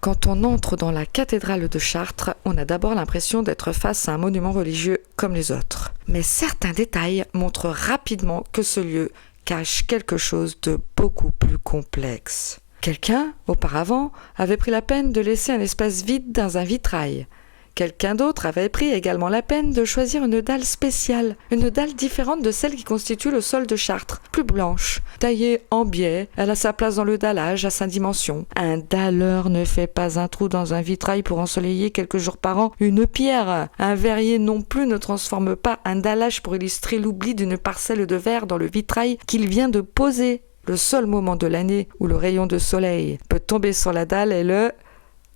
Quand on entre dans la cathédrale de Chartres, on a d'abord l'impression d'être face à un monument religieux comme les autres. Mais certains détails montrent rapidement que ce lieu cache quelque chose de beaucoup plus complexe. Quelqu'un, auparavant, avait pris la peine de laisser un espace vide dans un vitrail. Quelqu'un d'autre avait pris également la peine de choisir une dalle spéciale, une dalle différente de celle qui constitue le sol de Chartres, plus blanche, taillée en biais, elle a sa place dans le dallage à 5 dimensions. Un dalleur ne fait pas un trou dans un vitrail pour ensoleiller quelques jours par an une pierre. Un verrier non plus ne transforme pas un dallage pour illustrer l'oubli d'une parcelle de verre dans le vitrail qu'il vient de poser. Le seul moment de l'année où le rayon de soleil peut tomber sur la dalle est le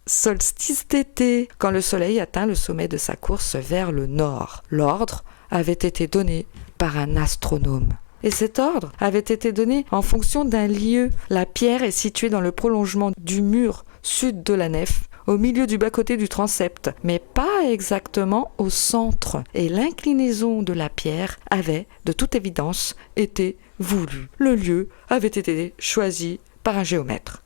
solstice d'été, quand le soleil atteint le sommet de sa course vers le nord. L'ordre avait été donné par un astronome. Et cet ordre avait été donné en fonction d'un lieu. La pierre est située dans le prolongement du mur sud de la nef, au milieu du bas-côté du transept, mais pas exactement au centre. Et l'inclinaison de la pierre avait, de toute évidence, été voulue. Le lieu avait été choisi par un géomètre.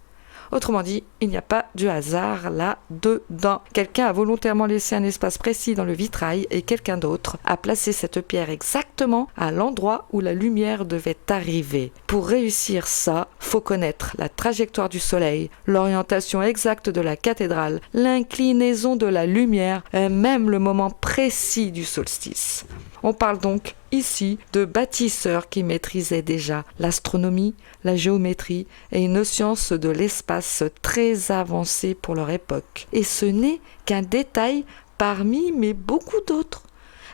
Autrement dit, il n'y a pas de hasard là-dedans. Quelqu'un a volontairement laissé un espace précis dans le vitrail et quelqu'un d'autre a placé cette pierre exactement à l'endroit où la lumière devait arriver. Pour réussir ça, faut connaître la trajectoire du soleil, l'orientation exacte de la cathédrale, l'inclinaison de la lumière et même le moment précis du solstice. On parle donc ici de bâtisseurs qui maîtrisaient déjà l'astronomie, la géométrie et une science de l'espace très avancée pour leur époque. Et ce n'est qu'un détail parmi mais beaucoup d'autres.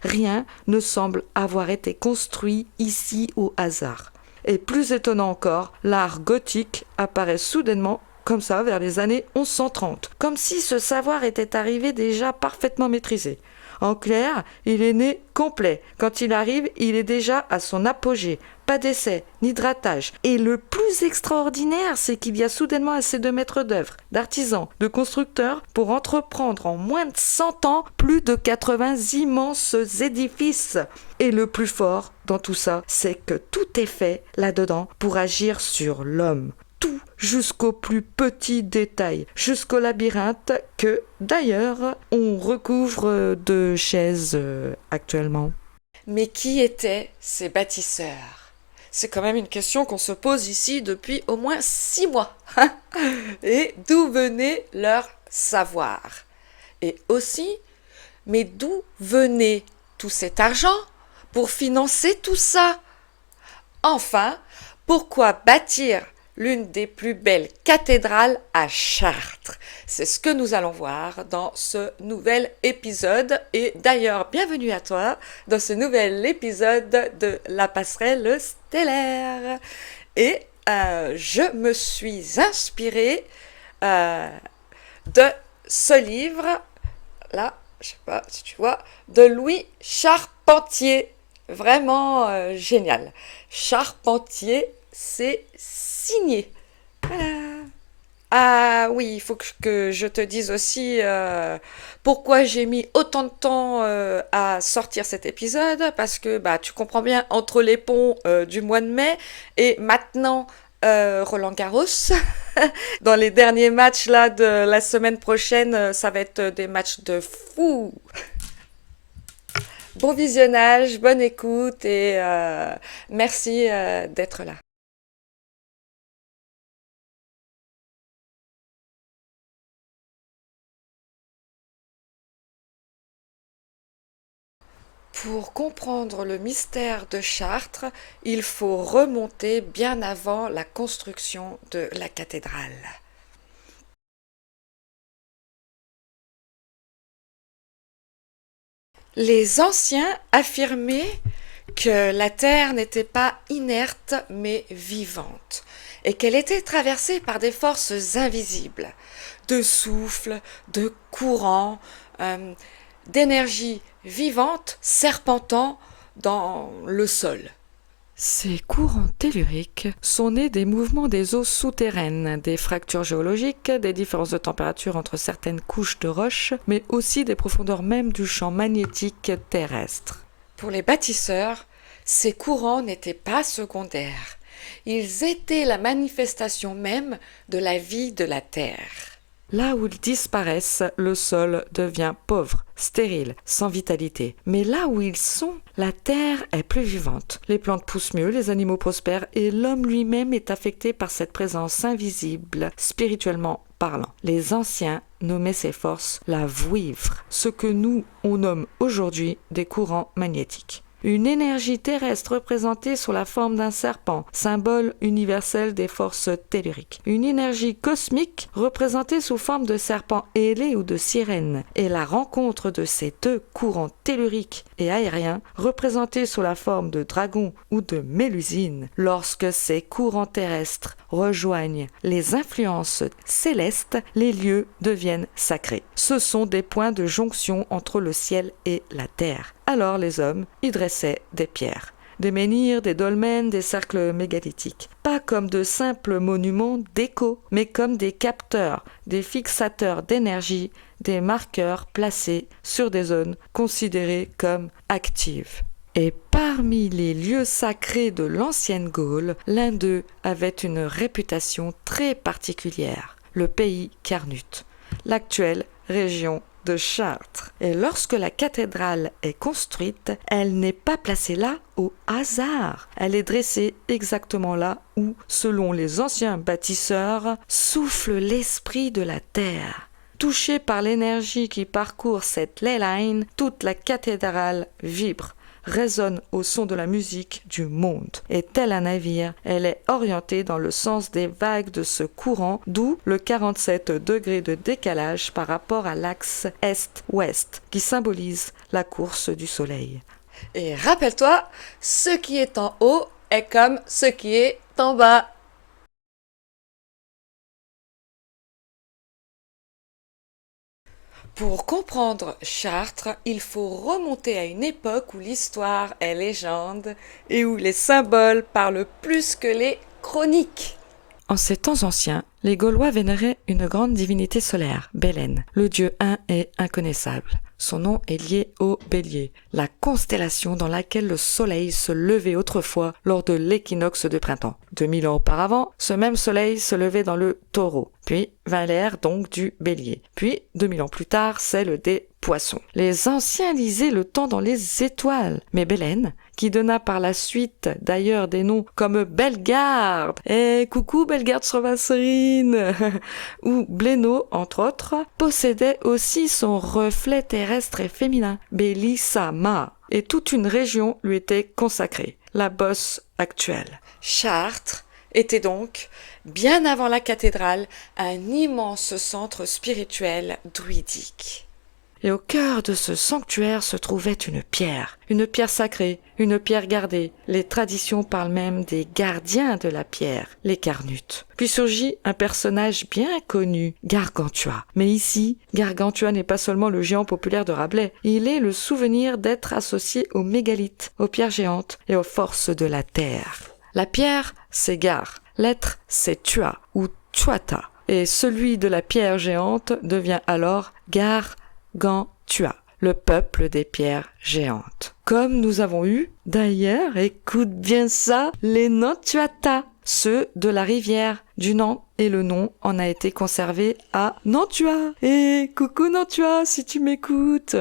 Rien ne semble avoir été construit ici au hasard. Et plus étonnant encore, l'art gothique apparaît soudainement comme ça vers les années 1130, comme si ce savoir était arrivé déjà parfaitement maîtrisé. En clair, il est né complet. Quand il arrive, il est déjà à son apogée. Pas d'essai, ni de ratage. Et le plus extraordinaire, c'est qu'il y a soudainement assez de maîtres d'œuvre, d'artisans, de constructeurs pour entreprendre en moins de 100 ans plus de 80 immenses édifices. Et le plus fort dans tout ça, c'est que tout est fait là-dedans pour agir sur l'homme. Tout jusqu'au plus petit détail, jusqu'au labyrinthe que, d'ailleurs, on recouvre de chaises actuellement. Mais qui étaient ces bâtisseurs? C'est quand même une question qu'on se pose ici depuis au moins 6 mois. Et d'où venait leur savoir? Et aussi, mais d'où venait tout cet argent pour financer tout ça? Enfin, pourquoi bâtir l'une des plus belles cathédrales à Chartres? C'est ce que nous allons voir dans ce nouvel épisode. Et d'ailleurs, bienvenue à toi dans ce nouvel épisode de La Passerelle Stellaire. Et je me suis inspirée de ce livre, là, je sais pas si tu vois, de Louis Charpentier. Vraiment génial. Charpentier, c'est signé. Voilà. Ah oui, il faut que je te dise aussi pourquoi j'ai mis autant de temps à sortir cet épisode, parce que bah tu comprends bien, entre les ponts du mois de mai et maintenant Roland Garros, dans les derniers matchs là de la semaine prochaine, ça va être des matchs de fou. Bon visionnage, bonne écoute et merci d'être là. Pour comprendre le mystère de Chartres, il faut remonter bien avant la construction de la cathédrale. Les anciens affirmaient que la Terre n'était pas inerte mais vivante et qu'elle était traversée par des forces invisibles, de souffle, de courant, euh, d'énergie vivante serpentant dans le sol. Ces courants telluriques sont nés des mouvements des eaux souterraines, des fractures géologiques, des différences de température entre certaines couches de roches, mais aussi des profondeurs même du champ magnétique terrestre. Pour les bâtisseurs, ces courants n'étaient pas secondaires. Ils étaient la manifestation même de la vie de la Terre. Là où ils disparaissent, le sol devient pauvre, stérile, sans vitalité. Mais là où ils sont, la terre est plus vivante. Les plantes poussent mieux, les animaux prospèrent et l'homme lui-même est affecté par cette présence invisible, spirituellement parlant. Les anciens nommaient ces forces la vouivre, ce que nous, on nomme aujourd'hui des courants magnétiques. Une énergie terrestre représentée sous la forme d'un serpent, symbole universel des forces telluriques. Une énergie cosmique représentée sous forme de serpent ailé ou de sirène. Et la rencontre de ces deux courants telluriques et aériens, représentés sous la forme de dragon ou de mélusine, lorsque ces courants terrestres rejoignent les influences célestes, les lieux deviennent sacrés. Ce sont des points de jonction entre le ciel et la terre. Alors les hommes y dressaient des pierres, des menhirs, des dolmens, des cercles mégalithiques, pas comme de simples monuments d'écho, mais comme des capteurs, des fixateurs d'énergie, des marqueurs placés sur des zones considérées comme actives. Et parmi les lieux sacrés de l'ancienne Gaule, l'un d'eux avait une réputation très particulière, le pays Carnut, l'actuelle région de Chartres. Et lorsque la cathédrale est construite, elle n'est pas placée là au hasard. Elle est dressée exactement là où, selon les anciens bâtisseurs, souffle l'esprit de la terre. Touchée par l'énergie qui parcourt cette ley line, toute la cathédrale vibre, résonne au son de la musique du monde. Et tel un navire, elle est orientée dans le sens des vagues de ce courant, d'où le 47 degrés de décalage par rapport à l'axe est-ouest, qui symbolise la course du soleil. Et rappelle-toi, ce qui est en haut est comme ce qui est en bas. Pour comprendre Chartres, il faut remonter à une époque où l'histoire est légende et où les symboles parlent plus que les chroniques. En ces temps anciens, les Gaulois vénéraient une grande divinité solaire, Bélène, le dieu un et inconnaissable. Son nom est lié au bélier, la constellation dans laquelle le soleil se levait autrefois lors de l'équinoxe de printemps. 2000 ans auparavant, ce même soleil se levait dans le taureau, puis vint l'ère donc du bélier. Puis, 2000 ans plus tard, celle des poissons. Les anciens lisaient le temps dans les étoiles, mais Bélène, qui donna par la suite d'ailleurs des noms comme Bellegarde, et coucou Bellegarde sur Vasserine, ou Blénaud, entre autres, possédait aussi son reflet terrestre et féminin, Bélissama, et toute une région lui était consacrée, la Beauce actuelle. Chartres était donc, bien avant la cathédrale, un immense centre spirituel druidique. Et au cœur de ce sanctuaire se trouvait une pierre sacrée, une pierre gardée. Les traditions parlent même des gardiens de la pierre, les Carnutes. Puis surgit un personnage bien connu, Gargantua. Mais ici, Gargantua n'est pas seulement le géant populaire de Rabelais, il est le souvenir d'être associé aux mégalithes, aux pierres géantes et aux forces de la terre. La pierre, c'est Gar, l'être, c'est Tua ou Tuata. Et celui de la pierre géante devient alors Gargantua, le peuple des pierres géantes. Comme nous avons eu, d'ailleurs, écoute bien ça, les Nantuata, ceux de la rivière du Nant, et le nom en a été conservé à Nantua. Et coucou Nantua, si tu m'écoutes.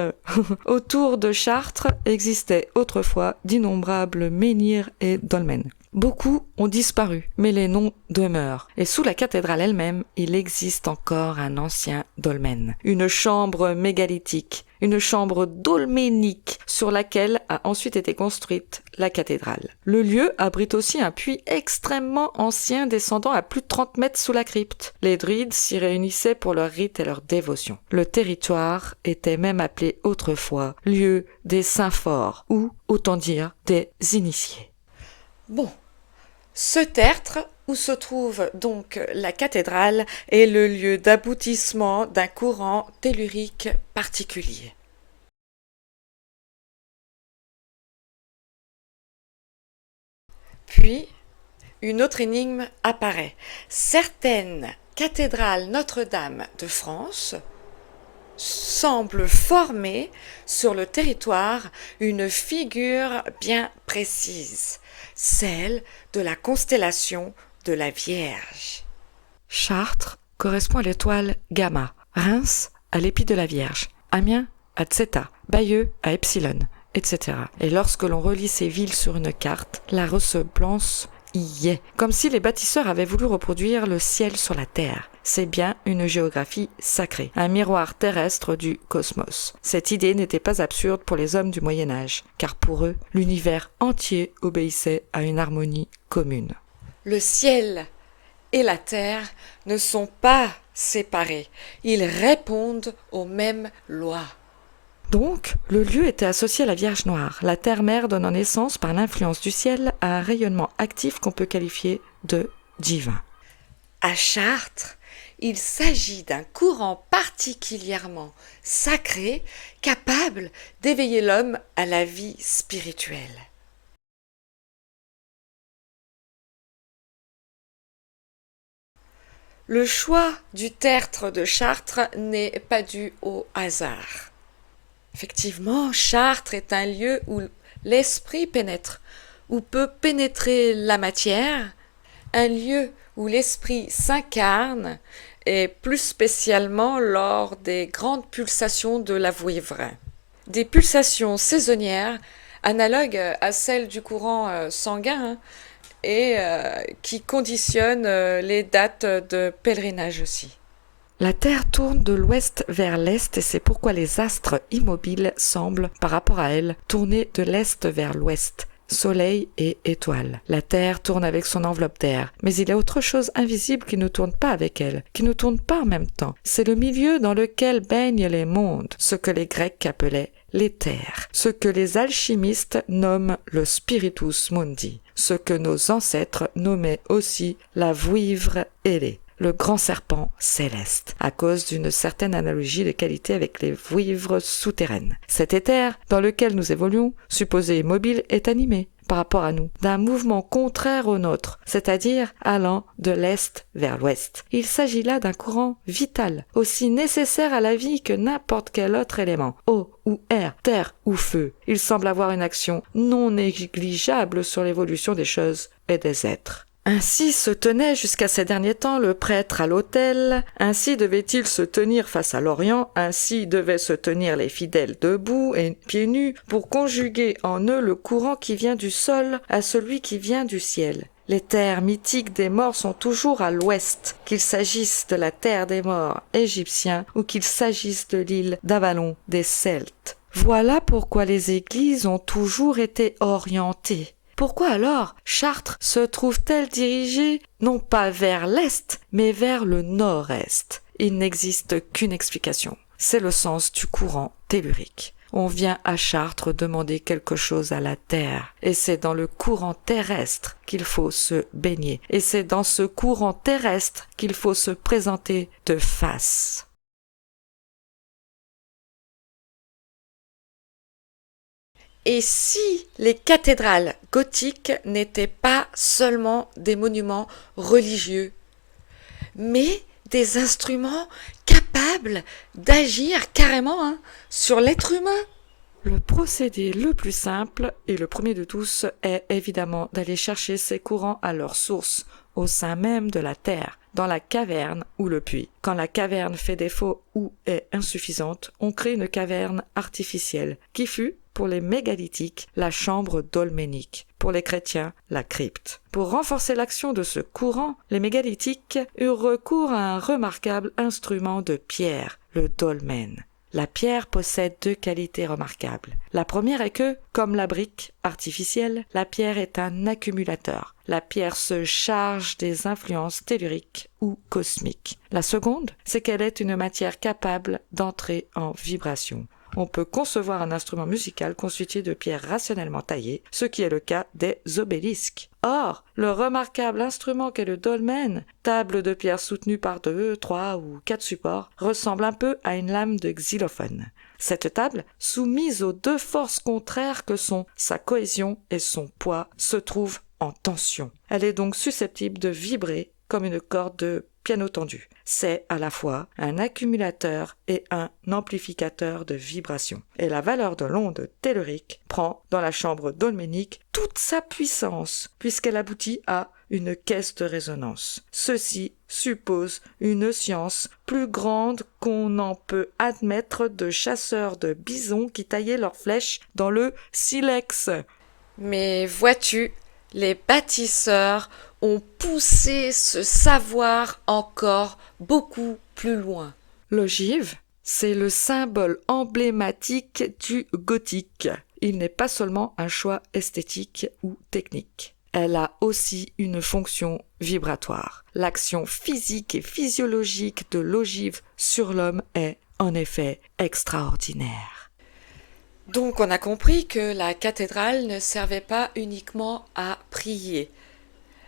Autour de Chartres existaient autrefois d'innombrables menhirs et dolmens. Beaucoup ont disparu, mais les noms demeurent. Et sous la cathédrale elle-même, il existe encore un ancien dolmen. Une chambre mégalithique, une chambre dolménique sur laquelle a ensuite été construite la cathédrale. Le lieu abrite aussi un puits extrêmement ancien descendant à plus de 30 mètres sous la crypte. Les druides s'y réunissaient pour leurs rites et leurs dévotions. Le territoire était même appelé autrefois lieu des saints forts ou, autant dire, des initiés. Bon, ce tertre, où se trouve donc la cathédrale, est le lieu d'aboutissement d'un courant tellurique particulier. Puis, une autre énigme apparaît. Certaines cathédrales Notre-Dame de France semblent former sur le territoire une figure bien précise, celle de la constellation de la Vierge. Chartres correspond à l'étoile Gamma, Reims à l'épi de la Vierge, Amiens à Zeta, Bayeux à Epsilon, etc. Et lorsque l'on relie ces villes sur une carte, la ressemblance y est, comme si les bâtisseurs avaient voulu reproduire le ciel sur la terre. C'est bien une géographie sacrée, un miroir terrestre du cosmos. Cette idée n'était pas absurde pour les hommes du Moyen-Âge, car pour eux, l'univers entier obéissait à une harmonie commune. Le ciel et la terre ne sont pas séparés, ils répondent aux mêmes lois. Donc, le lieu était associé à la Vierge Noire, la terre-mère donnant naissance par l'influence du ciel à un rayonnement actif qu'on peut qualifier de divin. À Chartres, il s'agit d'un courant particulièrement sacré, capable d'éveiller l'homme à la vie spirituelle. Le choix du tertre de Chartres n'est pas dû au hasard. Effectivement, Chartres est un lieu où l'esprit pénètre, où peut pénétrer la matière, un lieu où l'esprit s'incarne, et plus spécialement lors des grandes pulsations de la vouivre. Des pulsations saisonnières, analogues à celles du courant sanguin, et qui conditionnent les dates de pèlerinage aussi. La Terre tourne de l'ouest vers l'est et c'est pourquoi les astres immobiles semblent, par rapport à elle, tourner de l'est vers l'ouest. Soleil et étoiles. La Terre tourne avec son enveloppe d'air, mais il y a autre chose invisible qui ne tourne pas avec elle, qui ne tourne pas en même temps. C'est le milieu dans lequel baignent les mondes, ce que les Grecs appelaient l'éther, ce que les alchimistes nomment le spiritus mundi, ce que nos ancêtres nommaient aussi la vouivre ailée, le grand serpent céleste, à cause d'une certaine analogie de qualité avec les vouivres souterraines. Cet éther, dans lequel nous évoluons, supposé immobile, est animé, par rapport à nous, d'un mouvement contraire au nôtre, c'est-à-dire allant de l'est vers l'ouest. Il s'agit là d'un courant vital, aussi nécessaire à la vie que n'importe quel autre élément, eau ou air, terre ou feu. Il semble avoir une action non négligeable sur l'évolution des choses et des êtres. Ainsi se tenait jusqu'à ces derniers temps le prêtre à l'autel, ainsi devait-il se tenir face à l'Orient, ainsi devaient se tenir les fidèles debout et pieds nus pour conjuguer en eux le courant qui vient du sol à celui qui vient du ciel. Les terres mythiques des morts sont toujours à l'ouest, qu'il s'agisse de la terre des morts égyptiens ou qu'il s'agisse de l'île d'Avalon des Celtes. Voilà pourquoi les églises ont toujours été orientées. Pourquoi alors Chartres se trouve-t-elle dirigée non pas vers l'est, mais vers le nord-est? Il n'existe qu'une explication. C'est le sens du courant tellurique. On vient à Chartres demander quelque chose à la terre, et c'est dans le courant terrestre qu'il faut se baigner, et c'est dans ce courant terrestre qu'il faut se présenter de face. Et si les cathédrales gothiques n'étaient pas seulement des monuments religieux, mais des instruments capables d'agir carrément sur l'être humain? Le procédé le plus simple, et le premier de tous, est évidemment d'aller chercher ces courants à leur source, au sein même de la terre, dans la caverne ou le puits. Quand la caverne fait défaut ou est insuffisante, on crée une caverne artificielle, qui fut, pour les mégalithiques, la chambre dolménique, pour les chrétiens, la crypte. Pour renforcer l'action de ce courant, les mégalithiques eurent recours à un remarquable instrument de pierre, le dolmen. La pierre possède deux qualités remarquables. La première est que, comme la brique artificielle, la pierre est un accumulateur. La pierre se charge des influences telluriques ou cosmiques. La seconde, c'est qu'elle est une matière capable d'entrer en vibration. On peut concevoir un instrument musical constitué de pierres rationnellement taillées, ce qui est le cas des obélisques. Or, le remarquable instrument qu'est le dolmen, table de pierre soutenue par 2, 3 ou 4 supports, ressemble un peu à une lame de xylophone. Cette table, soumise aux deux forces contraires que sont sa cohésion et son poids, se trouve en tension. Elle est donc susceptible de vibrer comme une corde de piano tendu. C'est à la fois un accumulateur et un amplificateur de vibration. Et la valeur de l'onde tellurique prend, dans la chambre dolménique, toute sa puissance, puisqu'elle aboutit à une caisse de résonance. Ceci suppose une science plus grande qu'on n'en peut admettre de chasseurs de bisons qui taillaient leurs flèches dans le silex. Mais vois-tu, les bâtisseurs ont poussé ce savoir encore beaucoup plus loin. L'ogive, c'est le symbole emblématique du gothique. Il n'est pas seulement un choix esthétique ou technique. Elle a aussi une fonction vibratoire. L'action physique et physiologique de l'ogive sur l'homme est, en effet, extraordinaire. Donc on a compris que la cathédrale ne servait pas uniquement à prier,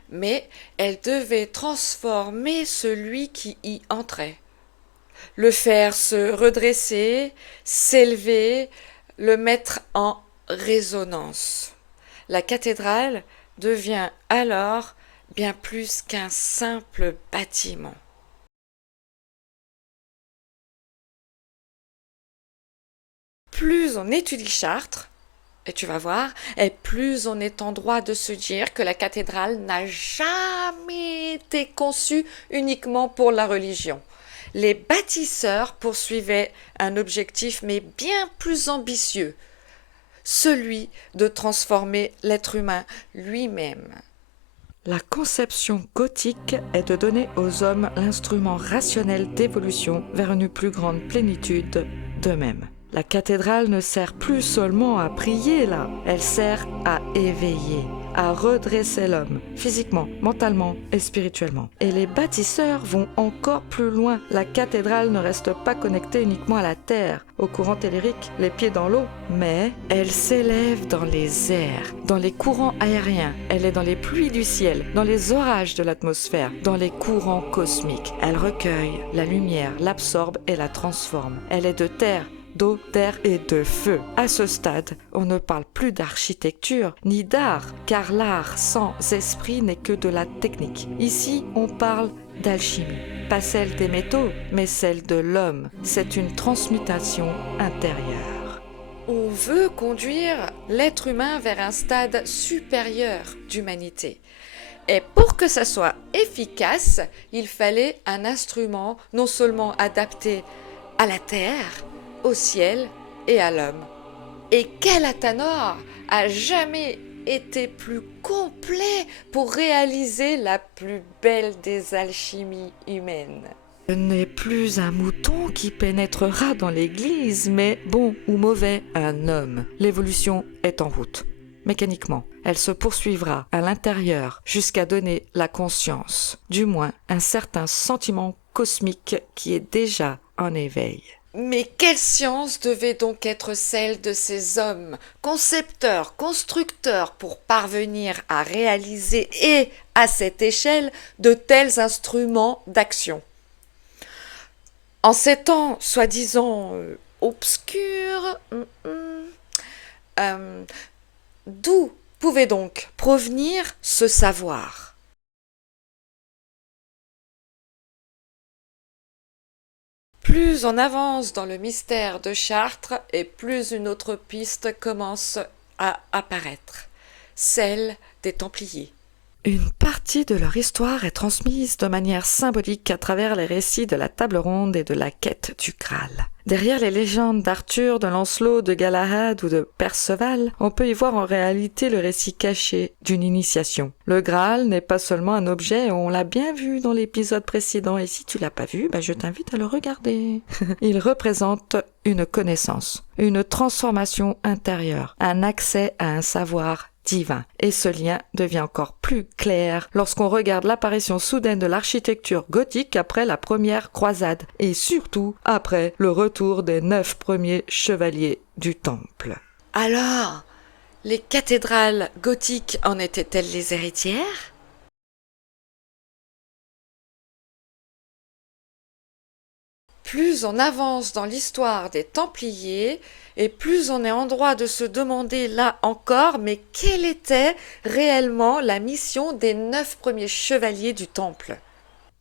mais elle devait transformer celui qui y entrait, le faire se redresser, s'élever, le mettre en résonance. La cathédrale devient alors bien plus qu'un simple bâtiment. Plus on étudie Chartres, et tu vas voir, et plus on est en droit de se dire que la cathédrale n'a jamais été conçue uniquement pour la religion. Les bâtisseurs poursuivaient un objectif mais bien plus ambitieux, celui de transformer l'être humain lui-même. La conception gothique est de donner aux hommes l'instrument rationnel d'évolution vers une plus grande plénitude d'eux-mêmes. La cathédrale ne sert plus seulement à prier là, elle sert à éveiller, à redresser l'homme, physiquement, mentalement et spirituellement. Et les bâtisseurs vont encore plus loin. La cathédrale ne reste pas connectée uniquement à la terre, au courant tellurique, les pieds dans l'eau, mais elle s'élève dans les airs, dans les courants aériens, elle est dans les pluies du ciel, dans les orages de l'atmosphère, dans les courants cosmiques. Elle recueille la lumière, l'absorbe et la transforme. Elle est de terre, d'eau, d'air et de feu. À ce stade, on ne parle plus d'architecture ni d'art, car l'art sans esprit n'est que de la technique. Ici, on parle d'alchimie, pas celle des métaux, mais celle de l'homme. C'est une transmutation intérieure. On veut conduire l'être humain vers un stade supérieur d'humanité. Et pour que ça soit efficace, il fallait un instrument non seulement adapté à la terre, au ciel et à l'homme. Et quel Athanor a jamais été plus complet pour réaliser la plus belle des alchimies humaines. Ce n'est plus un mouton qui pénétrera dans l'église, mais bon ou mauvais, un homme. L'évolution est en route. Mécaniquement, elle se poursuivra à l'intérieur jusqu'à donner la conscience, du moins un certain sentiment cosmique qui est déjà en éveil. Mais quelle science devait donc être celle de ces hommes, concepteurs, constructeurs, pour parvenir à réaliser et, à cette échelle, de tels instruments d'action? En ces temps soi-disant obscurs, d'où pouvait donc provenir ce savoir? Plus on avance dans le mystère de Chartres et plus une autre piste commence à apparaître, celle des Templiers. Une partie de leur histoire est transmise de manière symbolique à travers les récits de la table ronde et de la quête du Graal. Derrière les légendes d'Arthur, de Lancelot, de Galahad ou de Perceval, on peut y voir en réalité le récit caché d'une initiation. Le Graal n'est pas seulement un objet, on l'a bien vu dans l'épisode précédent, et si tu l'as pas vu, je t'invite à le regarder. Il représente une connaissance, une transformation intérieure, un accès à un savoir divin. Et ce lien devient encore plus clair lorsqu'on regarde l'apparition soudaine de l'architecture gothique après la première croisade, et surtout après le retour des 9 premiers chevaliers du Temple. Alors, les cathédrales gothiques en étaient-elles les héritières ? Plus on avance dans l'histoire des Templiers, et plus on est en droit de se demander là encore, mais quelle était réellement la mission des 9 premiers chevaliers du Temple ?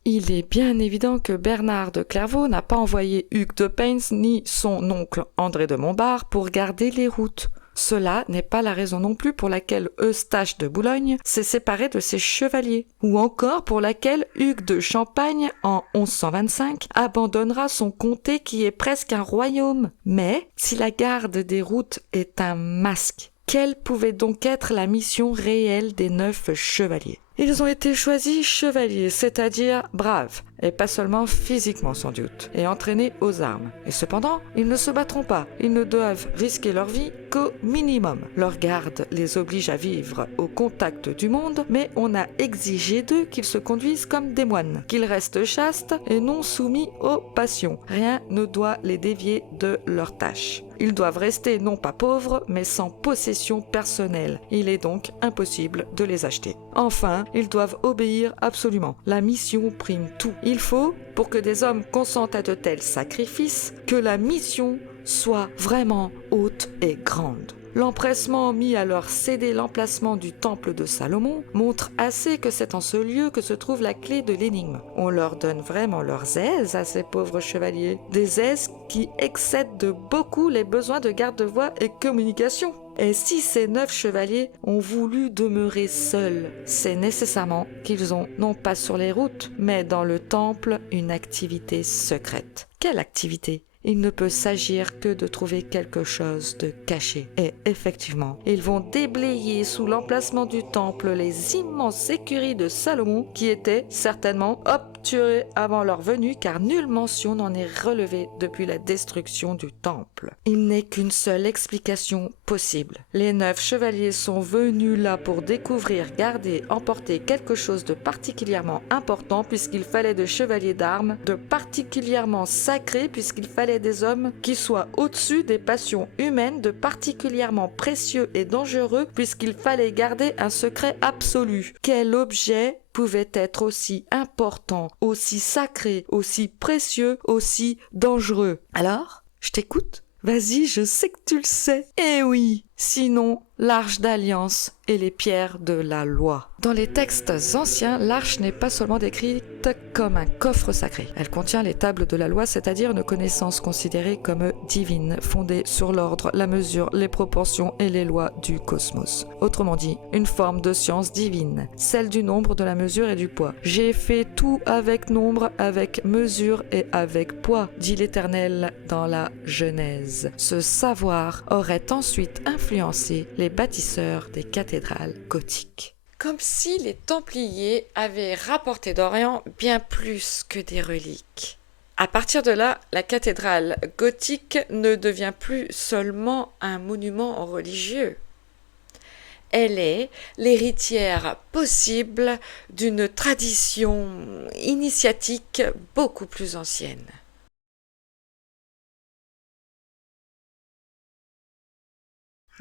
Il est bien évident que Bernard de Clairvaux n'a pas envoyé Hugues de Payns ni son oncle André de Montbard pour garder les routes. Cela n'est pas la raison non plus pour laquelle Eustache de Boulogne s'est séparé de ses chevaliers, ou encore pour laquelle Hugues de Champagne, en 1125, abandonnera son comté qui est presque un royaume. Mais si la garde des routes est un masque, quelle pouvait donc être la mission réelle des 9 chevaliers? Ils ont été choisis chevaliers, c'est-à-dire braves, et pas seulement physiquement sans doute, et entraînés aux armes. Et cependant, ils ne se battront pas, ils ne doivent risquer leur vie qu'au minimum. Leur garde les oblige à vivre au contact du monde, mais on a exigé d'eux qu'ils se conduisent comme des moines, qu'ils restent chastes et non soumis aux passions. Rien ne doit les dévier de leur tâche. Ils doivent rester non pas pauvres, mais sans possession personnelle. Il est donc impossible de les acheter. Enfin, ils doivent obéir absolument. La mission prime tout. Il faut, pour que des hommes consentent à de tels sacrifices, que la mission soit vraiment haute et grande. L'empressement mis à leur céder l'emplacement du temple de Salomon montre assez que c'est en ce lieu que se trouve la clé de l'énigme. On leur donne vraiment leurs aises à ces pauvres chevaliers, des aises qui excèdent de beaucoup les besoins de garde-voie et communication. Et si ces 9 chevaliers ont voulu demeurer seuls, c'est nécessairement qu'ils ont, non pas sur les routes, mais dans le temple, une activité secrète. Quelle activité ? Il ne peut s'agir que de trouver quelque chose de caché. Et effectivement, ils vont déblayer sous l'emplacement du temple les immenses écuries de Salomon qui étaient certainement obturées avant leur venue car nulle mention n'en est relevée depuis la destruction du temple. Il n'est qu'une seule explication possible. Les 9 chevaliers sont venus là pour découvrir, garder, emporter quelque chose de particulièrement important puisqu'il fallait de chevaliers d'armes, de particulièrement sacrés puisqu'il fallait des hommes qui soient au-dessus des passions humaines, de particulièrement précieux et dangereux puisqu'il fallait garder un secret absolu. Quel objet pouvait être aussi important, aussi sacré, aussi précieux, aussi dangereux? Alors, je t'écoute. Vas-y, je sais que tu le sais. Eh oui, sinon l'arche d'alliance et les pierres de la loi. Dans les textes anciens, l'arche n'est pas seulement décrite comme un coffre sacré. Elle contient les tables de la loi, c'est-à-dire une connaissance considérée comme divine, fondée sur l'ordre, la mesure, les proportions et les lois du cosmos. Autrement dit, une forme de science divine, celle du nombre, de la mesure et du poids. J'ai fait tout avec nombre, avec mesure et avec poids, dit l'Éternel dans la Genèse. Ce savoir aurait ensuite influencé les bâtisseurs des cathédrales gothiques. Comme si les Templiers avaient rapporté d'Orient bien plus que des reliques. À partir de là, la cathédrale gothique ne devient plus seulement un monument religieux. Elle est l'héritière possible d'une tradition initiatique beaucoup plus ancienne.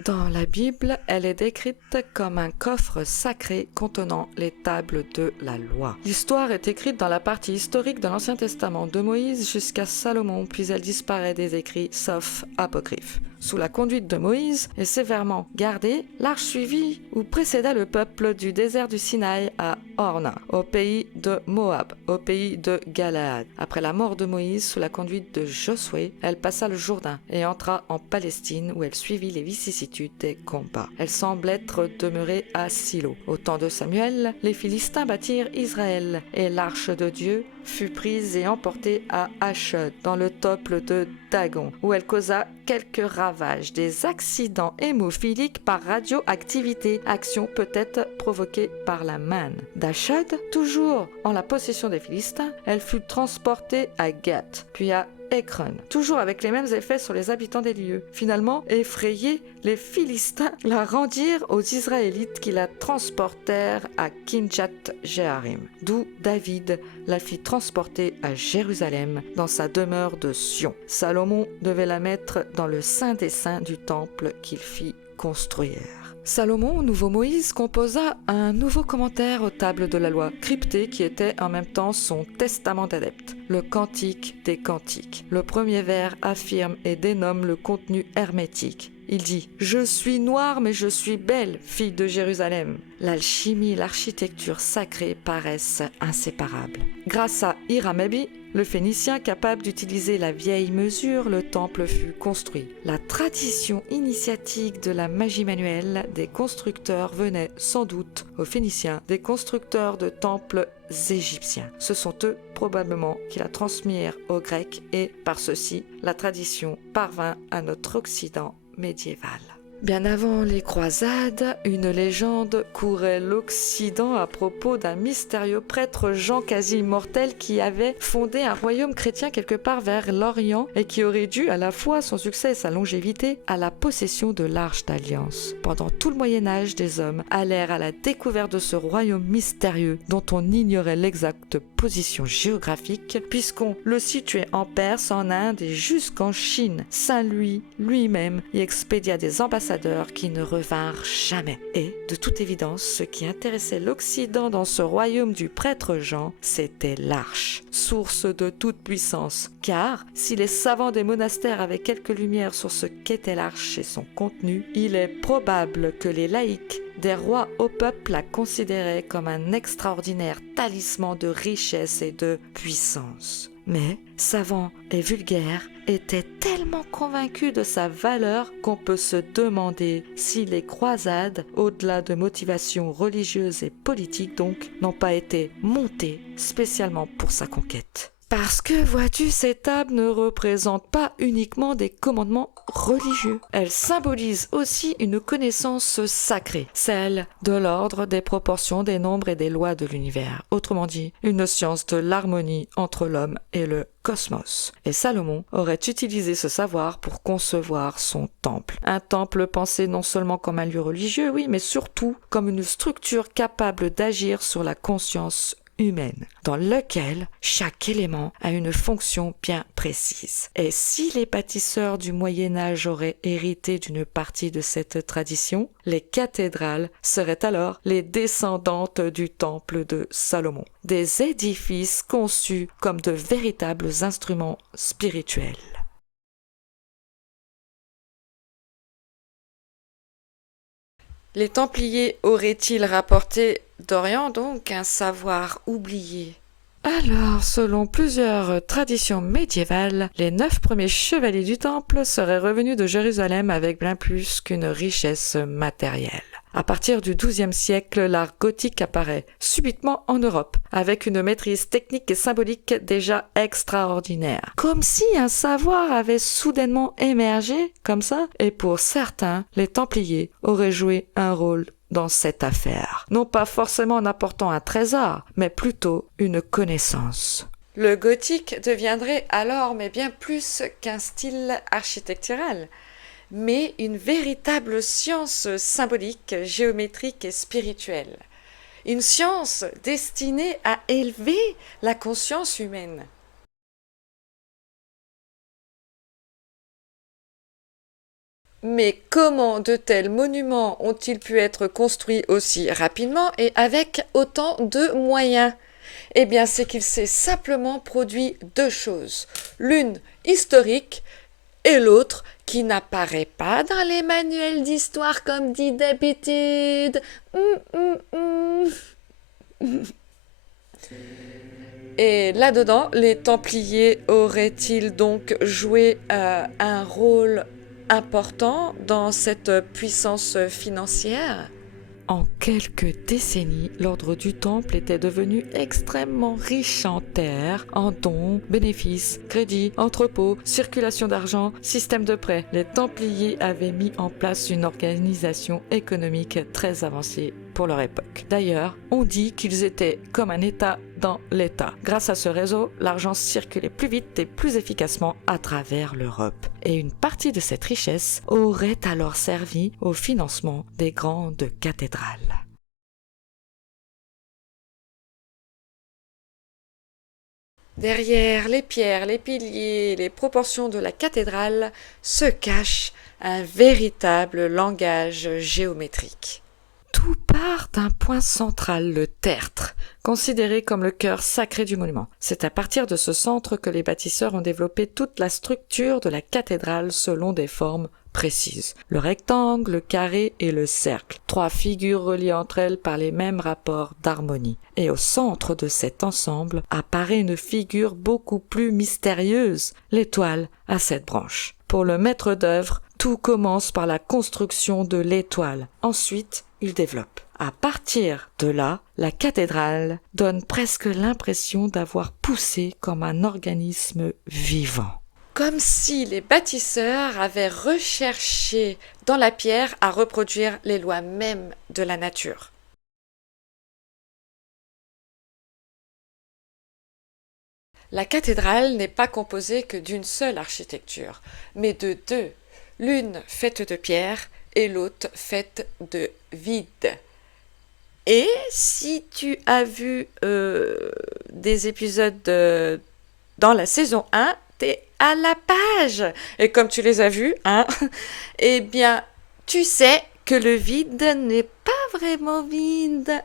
Dans la Bible, elle est décrite comme un coffre sacré contenant les tables de la loi. L'histoire est écrite dans la partie historique de l'Ancien Testament de Moïse jusqu'à Salomon, puis elle disparaît des écrits sauf apocryphes. Sous la conduite de Moïse et sévèrement gardée, l'arche suivit ou précéda le peuple du désert du Sinaï à Orna, au pays de Moab, au pays de Galaad. Après la mort de Moïse, sous la conduite de Josué, elle passa le Jourdain et entra en Palestine où elle suivit les vicissitudes des combats. Elle semble être demeurée à Silo. Au temps de Samuel, les Philistins battirent Israël et l'arche de Dieu fut prise et emportée à Ashdod, dans le temple de Dagon, où elle causa quelques ravages, des accidents hémophiliques par radioactivité, action peut-être provoquée par la manne. D'Ashdod, toujours en la possession des Philistins, elle fut transportée à Gath, puis à Ekron, toujours avec les mêmes effets sur les habitants des lieux. Finalement, effrayés, les Philistins la rendirent aux Israélites qui la transportèrent à Kinjat-Jearim, d'où David la fit transporter à Jérusalem dans sa demeure de Sion. Salomon devait la mettre dans le Saint des Saints du temple qu'il fit construire. Salomon, nouveau Moïse, composa un nouveau commentaire aux tables de la loi, crypté qui était en même temps son testament d'adepte, le Cantique des Cantiques. Le premier vers affirme et dénomme le contenu hermétique. Il dit « Je suis noire mais je suis belle, fille de Jérusalem ». L'alchimie et l'architecture sacrée paraissent inséparables. Grâce à Hiram-Abi, le Phénicien capable d'utiliser la vieille mesure, le temple fut construit. La tradition initiatique de la magie manuelle des constructeurs venait sans doute aux Phéniciens des constructeurs de temples égyptiens. Ce sont eux probablement qui la transmirent aux Grecs et par ceci la tradition parvint à notre Occident médiéval. Bien avant les croisades, une légende courait l'Occident à propos d'un mystérieux prêtre Jean quasi immortel qui avait fondé un royaume chrétien quelque part vers l'Orient et qui aurait dû à la fois son succès et sa longévité à la possession de l'Arche d'Alliance. Pendant tout le Moyen-Âge, des hommes allèrent à la découverte de ce royaume mystérieux dont on ignorait l'exacte position géographique puisqu'on le situait en Perse, en Inde et jusqu'en Chine. Saint Louis lui-même y expédia des ambassadeurs qui ne revinrent jamais. Et, de toute évidence, ce qui intéressait l'Occident dans ce royaume du prêtre Jean, c'était l'Arche, source de toute puissance. Car, si les savants des monastères avaient quelques lumières sur ce qu'était l'Arche et son contenu, il est probable que les laïcs des rois au peuple la considéraient comme un extraordinaire talisman de richesse et de puissance. Mais, savants et vulgaires étaient tellement convaincus de sa valeur qu'on peut se demander si les croisades, au-delà de motivations religieuses et politiques donc, n'ont pas été montées spécialement pour sa conquête. Parce que, vois-tu, ces tables ne représentent pas uniquement des commandements religieux. Elles symbolisent aussi une connaissance sacrée, celle de l'ordre, des proportions, des nombres et des lois de l'univers. Autrement dit, une science de l'harmonie entre l'homme et le cosmos. Et Salomon aurait utilisé ce savoir pour concevoir son temple. Un temple pensé non seulement comme un lieu religieux, oui, mais surtout comme une structure capable d'agir sur la conscience humaine, dans lequel chaque élément a une fonction bien précise. Et si les bâtisseurs du Moyen-Âge auraient hérité d'une partie de cette tradition, les cathédrales seraient alors les descendantes du temple de Salomon, des édifices conçus comme de véritables instruments spirituels. Les Templiers auraient-ils rapporté d'Orient donc un savoir oublié? Alors, selon plusieurs traditions médiévales, les 9 premiers chevaliers du Temple seraient revenus de Jérusalem avec bien plus qu'une richesse matérielle. À partir du XIIe siècle, l'art gothique apparaît subitement en Europe, avec une maîtrise technique et symbolique déjà extraordinaire. Comme si un savoir avait soudainement émergé, comme ça, et pour certains, les Templiers auraient joué un rôle dans cette affaire. Non pas forcément en apportant un trésor, mais plutôt une connaissance. Le gothique deviendrait alors mais bien plus qu'un style architectural, mais une véritable science symbolique, géométrique et spirituelle. Une science destinée à élever la conscience humaine. Mais comment de tels monuments ont-ils pu être construits aussi rapidement et avec autant de moyens? Eh bien, c'est qu'il s'est simplement produit deux choses. L'une historique et l'autre qui n'apparaît pas dans les manuels d'histoire comme dit d'habitude. Et là-dedans, les Templiers auraient-ils donc joué un rôle important dans cette puissance financière? En quelques décennies, l'ordre du Temple était devenu extrêmement riche en terres, en dons, bénéfices, crédits, entrepôts, circulation d'argent, système de prêts. Les Templiers avaient mis en place une organisation économique très avancée pour leur époque. D'ailleurs, on dit qu'ils étaient comme un État dans l'État. Grâce à ce réseau, l'argent circulait plus vite et plus efficacement à travers l'Europe. Et une partie de cette richesse aurait alors servi au financement des grandes cathédrales. Derrière les pierres, les piliers, les proportions de la cathédrale se cache un véritable langage géométrique. Tout part d'un point central, le tertre, considéré comme le cœur sacré du monument. C'est à partir de ce centre que les bâtisseurs ont développé toute la structure de la cathédrale selon des formes précises. Le rectangle, le carré et le cercle. 3 figures reliées entre elles par les mêmes rapports d'harmonie. Et au centre de cet ensemble apparaît une figure beaucoup plus mystérieuse, l'étoile à 7 branches. Pour le maître d'œuvre, tout commence par la construction de l'étoile. Ensuite, il développe. À partir de là, la cathédrale donne presque l'impression d'avoir poussé comme un organisme vivant. Comme si les bâtisseurs avaient recherché dans la pierre à reproduire les lois mêmes de la nature. La cathédrale n'est pas composée que d'une seule architecture, mais de deux, l'une faite de pierre et l'autre faite de vide. Et si tu as vu des épisodes dans la saison 1, t'es à la page. Et comme tu les as vus, hein, eh bien, tu sais que le vide n'est pas vraiment vide.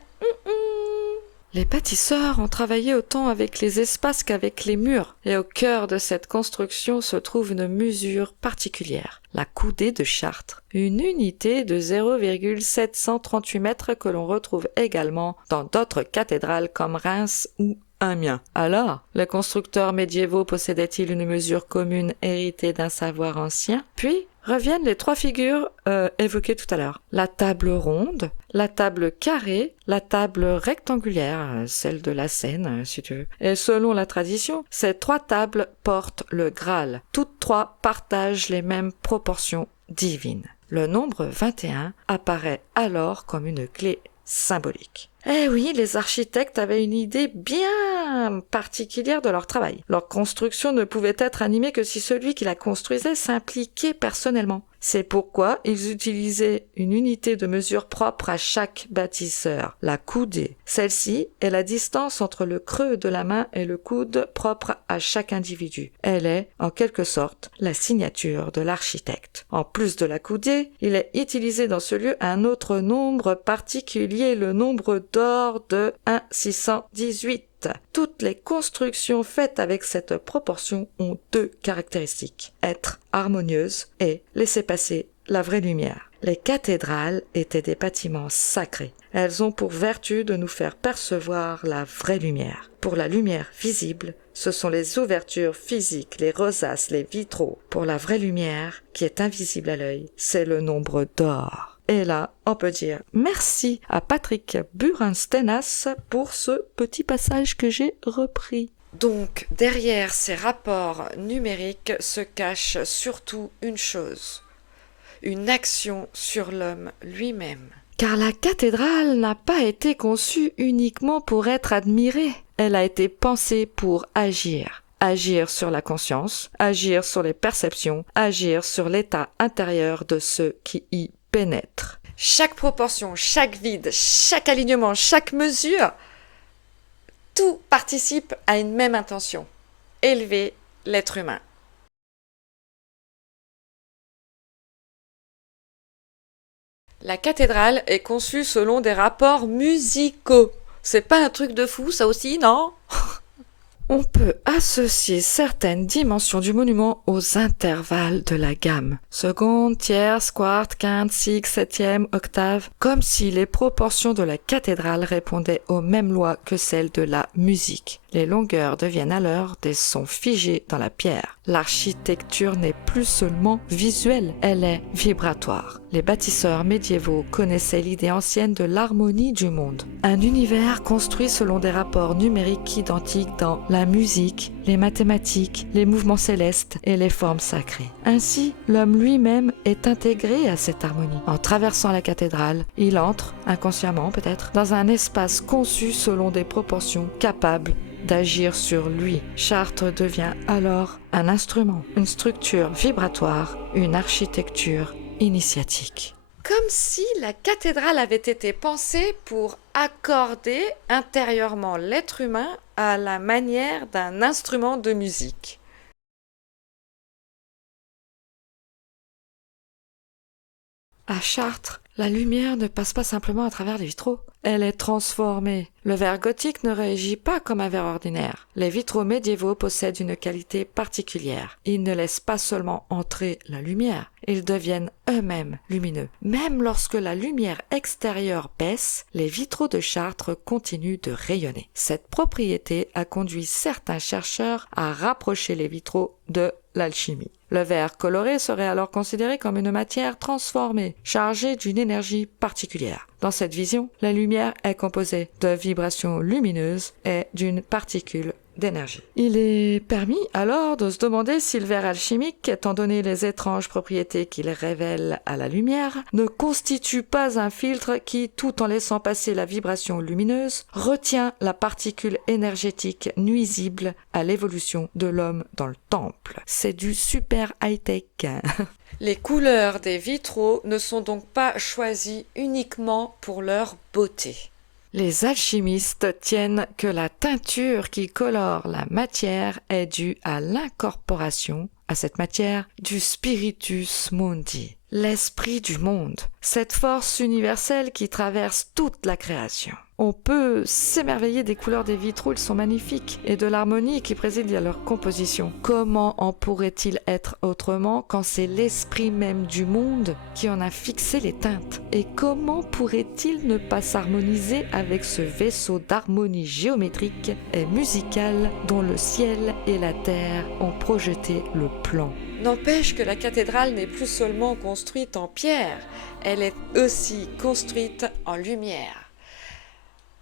Les bâtisseurs ont travaillé autant avec les espaces qu'avec les murs, et au cœur de cette construction se trouve une mesure particulière, la coudée de Chartres, une unité de 0,738 mètres que l'on retrouve également dans d'autres cathédrales comme Reims ou Amiens. Alors, les constructeurs médiévaux possédaient-ils une mesure commune héritée d'un savoir ancien? Puis reviennent les 3 figures évoquées tout à l'heure. La table ronde, la table carrée, la table rectangulaire, celle de la Seine, si tu veux. Et selon la tradition, ces 3 tables portent le Graal. Toutes 3 partagent les mêmes proportions divines. Le nombre 21 apparaît alors comme une clé symbolique. Eh oui, les architectes avaient une idée bien particulière de leur travail. Leur construction ne pouvait être animée que si celui qui la construisait s'impliquait personnellement. C'est pourquoi ils utilisaient une unité de mesure propre à chaque bâtisseur, la coudée. Celle-ci est la distance entre le creux de la main et le coude propre à chaque individu. Elle est, en quelque sorte, la signature de l'architecte. En plus de la coudée, il est utilisé dans ce lieu un autre nombre particulier, le nombre d'or de 1,618. Toutes les constructions faites avec cette proportion ont 2 caractéristiques: être harmonieuses et laisser passer la vraie lumière. Les cathédrales étaient des bâtiments sacrés. Elles ont pour vertu de nous faire percevoir la vraie lumière. Pour la lumière visible, ce sont les ouvertures physiques, les rosaces, les vitraux. Pour la vraie lumière, qui est invisible à l'œil, c'est le nombre d'or. Et là, on peut dire merci à Patrick Burenstenas pour ce petit passage que j'ai repris. Donc, derrière ces rapports numériques se cache surtout une chose, une action sur l'homme lui-même. Car la cathédrale n'a pas été conçue uniquement pour être admirée, elle a été pensée pour agir. Agir sur la conscience, agir sur les perceptions, agir sur l'état intérieur de ceux qui y pénètrent. Chaque proportion, chaque vide, chaque alignement, chaque mesure, tout participe à une même intention: élever l'être humain. La cathédrale est conçue selon des rapports musicaux. C'est pas un truc de fou, ça aussi, non? On peut associer certaines dimensions du monument aux intervalles de la gamme. Seconde, tierce, quarte, quinte, sixe, septième, octave, comme si les proportions de la cathédrale répondaient aux mêmes lois que celles de la musique. Les longueurs deviennent alors des sons figés dans la pierre. L'architecture n'est plus seulement visuelle, elle est vibratoire. Les bâtisseurs médiévaux connaissaient l'idée ancienne de l'harmonie du monde. Un univers construit selon des rapports numériques identiques dans la musique, les mathématiques, les mouvements célestes et les formes sacrées. Ainsi, l'homme lui-même est intégré à cette harmonie. En traversant la cathédrale, il entre, inconsciemment peut-être, dans un espace conçu selon des proportions capables d'agir sur lui. Chartres devient alors un instrument, une structure vibratoire, une architecture initiatique. Comme si la cathédrale avait été pensée pour accorder intérieurement l'être humain à la manière d'un instrument de musique. À Chartres, la lumière ne passe pas simplement à travers les vitraux. Elle est transformée. Le verre gothique ne réagit pas comme un verre ordinaire. Les vitraux médiévaux possèdent une qualité particulière. Ils ne laissent pas seulement entrer la lumière, ils deviennent eux-mêmes lumineux. Même lorsque la lumière extérieure baisse, les vitraux de Chartres continuent de rayonner. Cette propriété a conduit certains chercheurs à rapprocher les vitraux de l'alchimie. Le verre coloré serait alors considéré comme une matière transformée, chargée d'une énergie particulière. Dans cette vision, la lumière est composée de vibrations lumineuses et d'une particule d'énergie. Il est permis alors de se demander si le verre alchimique, étant donné les étranges propriétés qu'il révèle à la lumière, ne constitue pas un filtre qui, tout en laissant passer la vibration lumineuse, retient la particule énergétique nuisible à l'évolution de l'homme dans le temple. C'est du super high-tech. Les couleurs des vitraux ne sont donc pas choisies uniquement pour leur beauté. Les alchimistes tiennent que la teinture qui colore la matière est due à l'incorporation, à cette matière, du spiritus mundi, l'esprit du monde, cette force universelle qui traverse toute la création. On peut s'émerveiller des couleurs des vitraux, ils sont magnifiques, et de l'harmonie qui préside à leur composition. Comment en pourrait-il être autrement quand c'est l'esprit même du monde qui en a fixé les teintes? Et comment pourrait-il ne pas s'harmoniser avec ce vaisseau d'harmonie géométrique et musicale dont le ciel et la terre ont projeté le plan? N'empêche que la cathédrale n'est plus seulement construite en pierre, elle est aussi construite en lumière.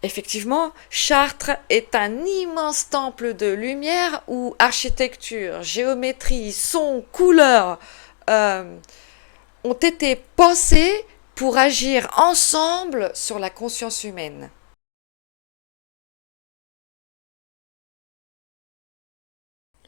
Effectivement, Chartres est un immense temple de lumière où architecture, géométrie, son, couleurs ont été pensés pour agir ensemble sur la conscience humaine.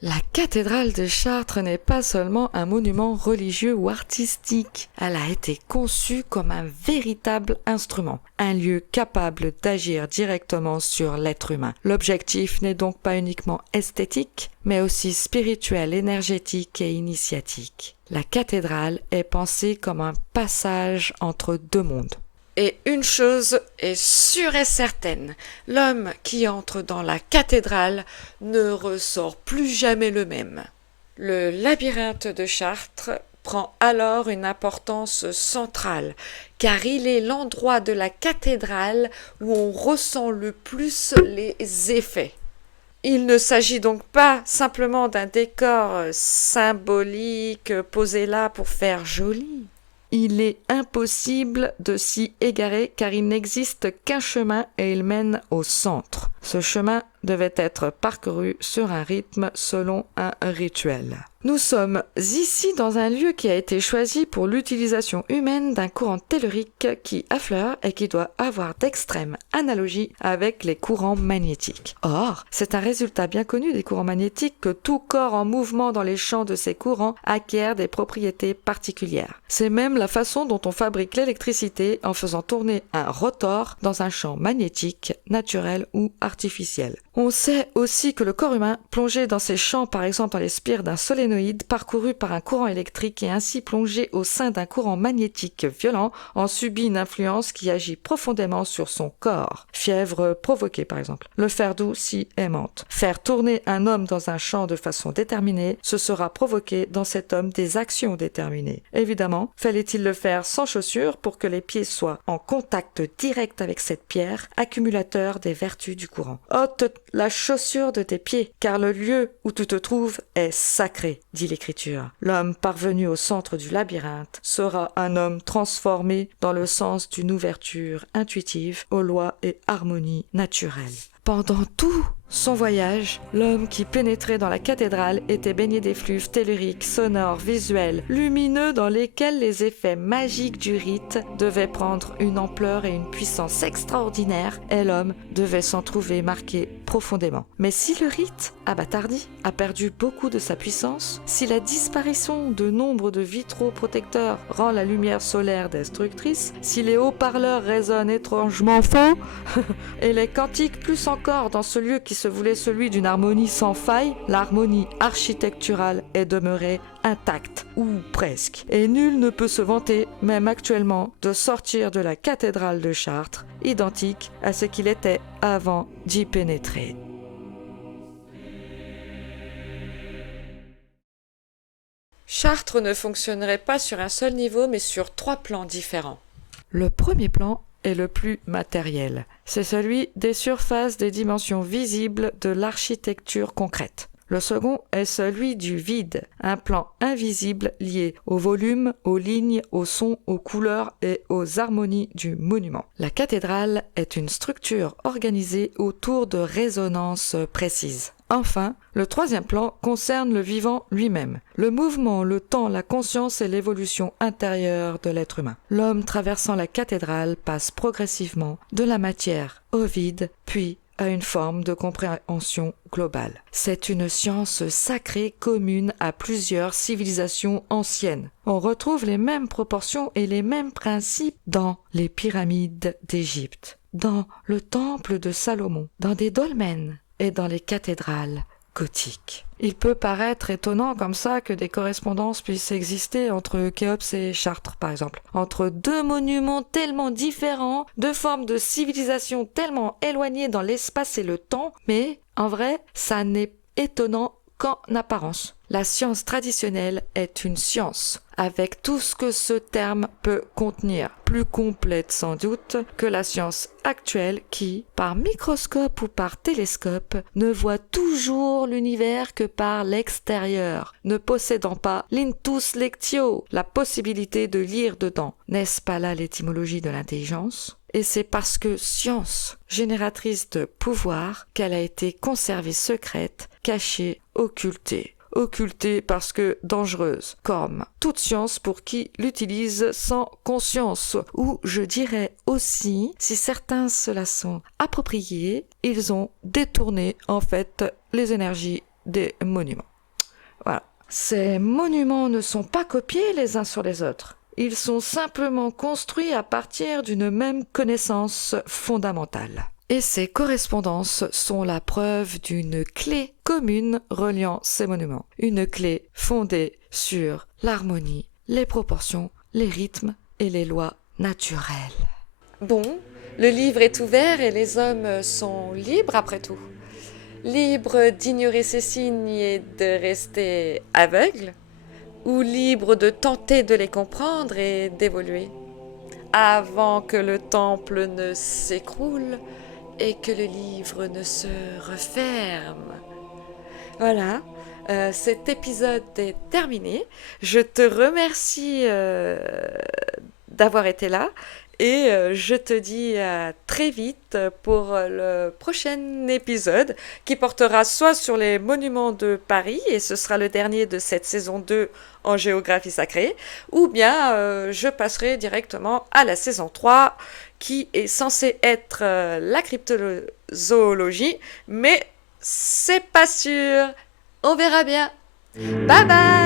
La cathédrale de Chartres n'est pas seulement un monument religieux ou artistique, elle a été conçue comme un véritable instrument, un lieu capable d'agir directement sur l'être humain. L'objectif n'est donc pas uniquement esthétique, mais aussi spirituel, énergétique et initiatique. La cathédrale est pensée comme un passage entre deux mondes. Et une chose est sûre et certaine, l'homme qui entre dans la cathédrale ne ressort plus jamais le même. Le labyrinthe de Chartres prend alors une importance centrale, car il est l'endroit de la cathédrale où on ressent le plus les effets. Il ne s'agit donc pas simplement d'un décor symbolique posé là pour faire joli. Il est impossible de s'y égarer car il n'existe qu'un chemin et il mène au centre. Ce chemin devait être parcouru sur un rythme selon un rituel. Nous sommes ici dans un lieu qui a été choisi pour l'utilisation humaine d'un courant tellurique qui affleure et qui doit avoir d'extrêmes analogies avec les courants magnétiques. Or, c'est un résultat bien connu des courants magnétiques que tout corps en mouvement dans les champs de ces courants acquiert des propriétés particulières. C'est même la façon dont on fabrique l'électricité en faisant tourner un rotor dans un champ magnétique, naturel ou artificiel. On sait aussi que le corps humain, plongé dans ces champs par exemple dans les spires d'un solénoïde parcouru par un courant électrique et ainsi plongé au sein d'un courant magnétique violent, en subit une influence qui agit profondément sur son corps. Fièvre provoquée par exemple. Le fer doux si aimante. Faire tourner un homme dans un champ de façon déterminée, ce sera provoquer dans cet homme des actions déterminées. Évidemment, fallait-il le faire sans chaussures pour que les pieds soient en contact direct avec cette pierre, accumulateur des vertus du courant. Ôte la chaussure de tes pieds, car le lieu où tu te trouves est sacré, dit l'Écriture. L'homme parvenu au centre du labyrinthe sera un homme transformé dans le sens d'une ouverture intuitive aux lois et harmonies naturelles. Pendant tout son voyage, l'homme qui pénétrait dans la cathédrale était baigné d'effluves telluriques, sonores, visuels, lumineux dans lesquels les effets magiques du rite devaient prendre une ampleur et une puissance extraordinaires et l'homme devait s'en trouver marqué profondément. Mais si le rite, abattardi, a perdu beaucoup de sa puissance, si la disparition de nombre de vitraux protecteurs rend la lumière solaire destructrice, si les haut-parleurs résonnent étrangement faux et les cantiques plus encore dans ce lieu qui se voulait celui d'une harmonie sans faille, l'harmonie architecturale est demeurée intacte, ou presque. Et nul ne peut se vanter, même actuellement, de sortir de la cathédrale de Chartres, identique à ce qu'il était avant d'y pénétrer. Chartres ne fonctionnerait pas sur un seul niveau, mais sur 3 plans différents. Le premier plan est le plus matériel. C'est celui des surfaces des dimensions visibles de l'architecture concrète. Le second est celui du vide, un plan invisible lié au volume, aux lignes, aux sons, aux couleurs et aux harmonies du monument. La cathédrale est une structure organisée autour de résonances précises. Enfin, le troisième plan concerne le vivant lui-même, le mouvement, le temps, la conscience et l'évolution intérieure de l'être humain. L'homme traversant la cathédrale passe progressivement de la matière au vide, puis à une forme de compréhension globale. C'est une science sacrée commune à plusieurs civilisations anciennes. On retrouve les mêmes proportions et les mêmes principes dans les pyramides d'Égypte, dans le temple de Salomon, dans des dolmens et dans les cathédrales gothiques. Il peut paraître étonnant comme ça que des correspondances puissent exister entre Khéops et Chartres, par exemple. Entre deux monuments tellement différents, deux formes de civilisation tellement éloignées dans l'espace et le temps, mais en vrai, ça n'est étonnant qu'en apparence. La science traditionnelle est une science, avec tout ce que ce terme peut contenir, plus complète sans doute que la science actuelle qui, par microscope ou par télescope, ne voit toujours l'univers que par l'extérieur, ne possédant pas l'intus lectio, la possibilité de lire dedans. N'est-ce pas là l'étymologie de l'intelligence ? Et c'est parce que science, génératrice de pouvoir, qu'elle a été conservée secrète, cachée, occultée. Occultée parce que dangereuse, comme toute science pour qui l'utilise sans conscience, ou je dirais aussi, si certains se la sont appropriés, ils ont détourné en fait les énergies des monuments. Voilà. Ces monuments ne sont pas copiés les uns sur les autres. Ils sont simplement construits à partir d'une même connaissance fondamentale. Et ces correspondances sont la preuve d'une clé commune reliant ces monuments. Une clé fondée sur l'harmonie, les proportions, les rythmes et les lois naturelles. Bon, le livre est ouvert et les hommes sont libres après tout. Libres d'ignorer ces signes et de rester aveugles, ou libres de tenter de les comprendre et d'évoluer, avant que le temple ne s'écroule et que le livre ne se referme. Voilà, cet épisode est terminé. Je te remercie d'avoir été là et je te dis à très vite pour le prochain épisode qui portera soit sur les monuments de Paris, et ce sera le dernier de cette saison 2 en géographie sacrée, ou bien je passerai directement à la saison 3 qui est censée être la cryptozoologie, mais c'est pas sûr. On verra bien. Bye bye!